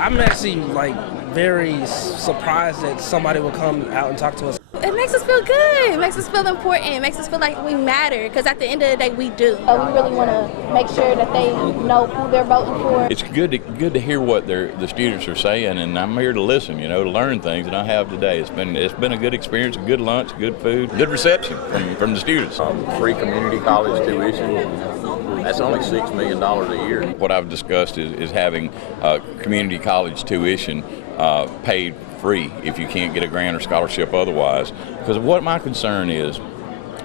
I'm actually like very surprised that somebody would come out and talk to us. It makes us feel good. It makes us feel important. It makes us feel like we matter, because at the end of the day, we do. We really want to make sure that they know who they're voting for. It's good to hear what the students are saying, and I'm here to listen, to learn things, and I have today. It's been a good experience, a good lunch, good food, good reception from the students. Free community college tuition, that's only $6 million a year. What I've discussed is having community college tuition paid free if you can't get a grant or scholarship otherwise. Because what my concern is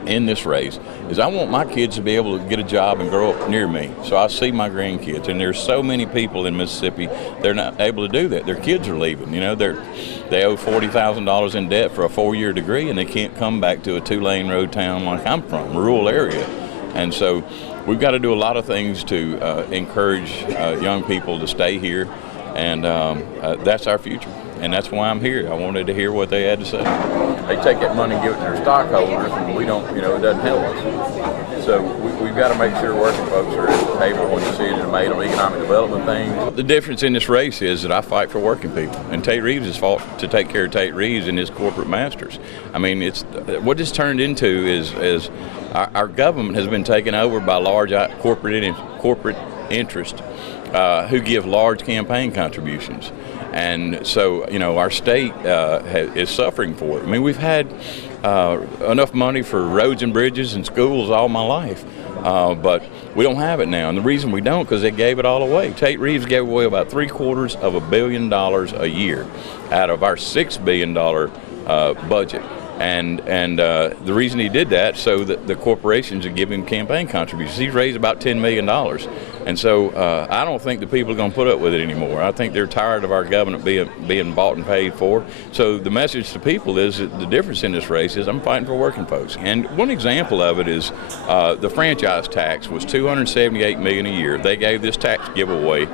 in this race is I want my kids to be able to get a job and grow up near me. So I see my grandkids, and there's so many people in Mississippi, they're not able to do that. Their kids are leaving. They owe $40,000 in debt for a 4-year degree, and they can't come back to a 2-lane road town like I'm from, a rural area. And so we've got to do a lot of things to encourage young people to stay here, and that's our future. And that's why I'm here. I wanted to hear what they had to say. They take that money and give it to their stockholders, and we don't, it doesn't help us. So we've got to make sure working folks are at the table when decisions are made on economic development things. The difference in this race is that I fight for working people, and Tate Reeves' fought to take care of Tate Reeves and his corporate masters. I mean, it's what it's turned into is our government has been taken over by large corporate interest who give large campaign contributions. And so, our state is suffering for it. I mean, we've had enough money for roads and bridges and schools all my life, but we don't have it now. And the reason we don't, because they gave it all away. Tate Reeves gave away about $750 million a year out of our $6 billion budget. And the reason he did that, so that the corporations would give him campaign contributions. He's raised about $10 million. And so I don't think the people are going to put up with it anymore. I think they're tired of our government being bought and paid for. So the message to people is that the difference in this race is I'm fighting for working folks. And one example of it is the franchise tax was $278 million a year. They gave this tax giveaway.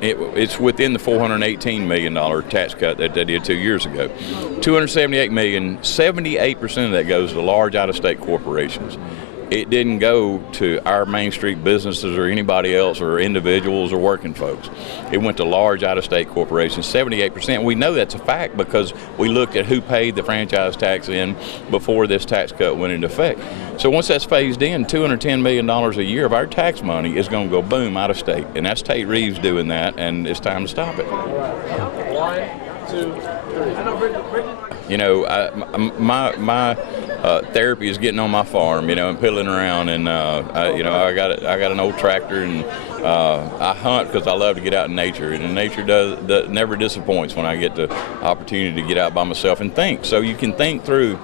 It's within the $418 million tax cut that they did 2 years ago. $278 million, 78% of that goes to large out-of-state corporations. It didn't go to our Main Street businesses or anybody else or individuals or working folks. It went to large out-of-state corporations, 78%. We know that's a fact because we looked at who paid the franchise tax in before this tax cut went into effect. So once that's phased in, $210 million a year of our tax money is going to go boom out of state. And that's Tate Reeves doing that, and it's time to stop it. 1, 2, 3. My therapy is getting on my farm, and piddling around, and I got an old tractor, and I hunt because I love to get out in nature, and nature does never disappoints when I get the opportunity to get out by myself and think. So you can think through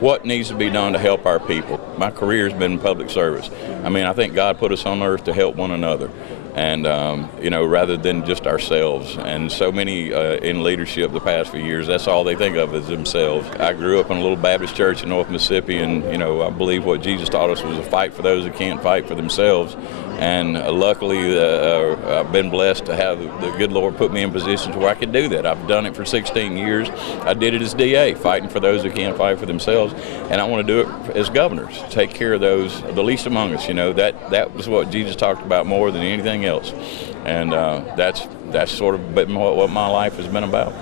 what needs to be done to help our people. My career has been public service. I mean, I think God put us on earth to help one another. And, rather than just ourselves. And so many in leadership the past few years, that's all they think of is themselves. I grew up in a little Baptist church in North Mississippi, and, I believe what Jesus taught us was a fight for those who can't fight for themselves. And luckily, I've been blessed to have the good Lord put me in positions where I could do that. I've done it for 16 years. I did it as DA, fighting for those who can't fight for themselves. And I want to do it as governors, take care of those, the least among us. That was what Jesus talked about more than anything else. And that's sort of been what my life has been about.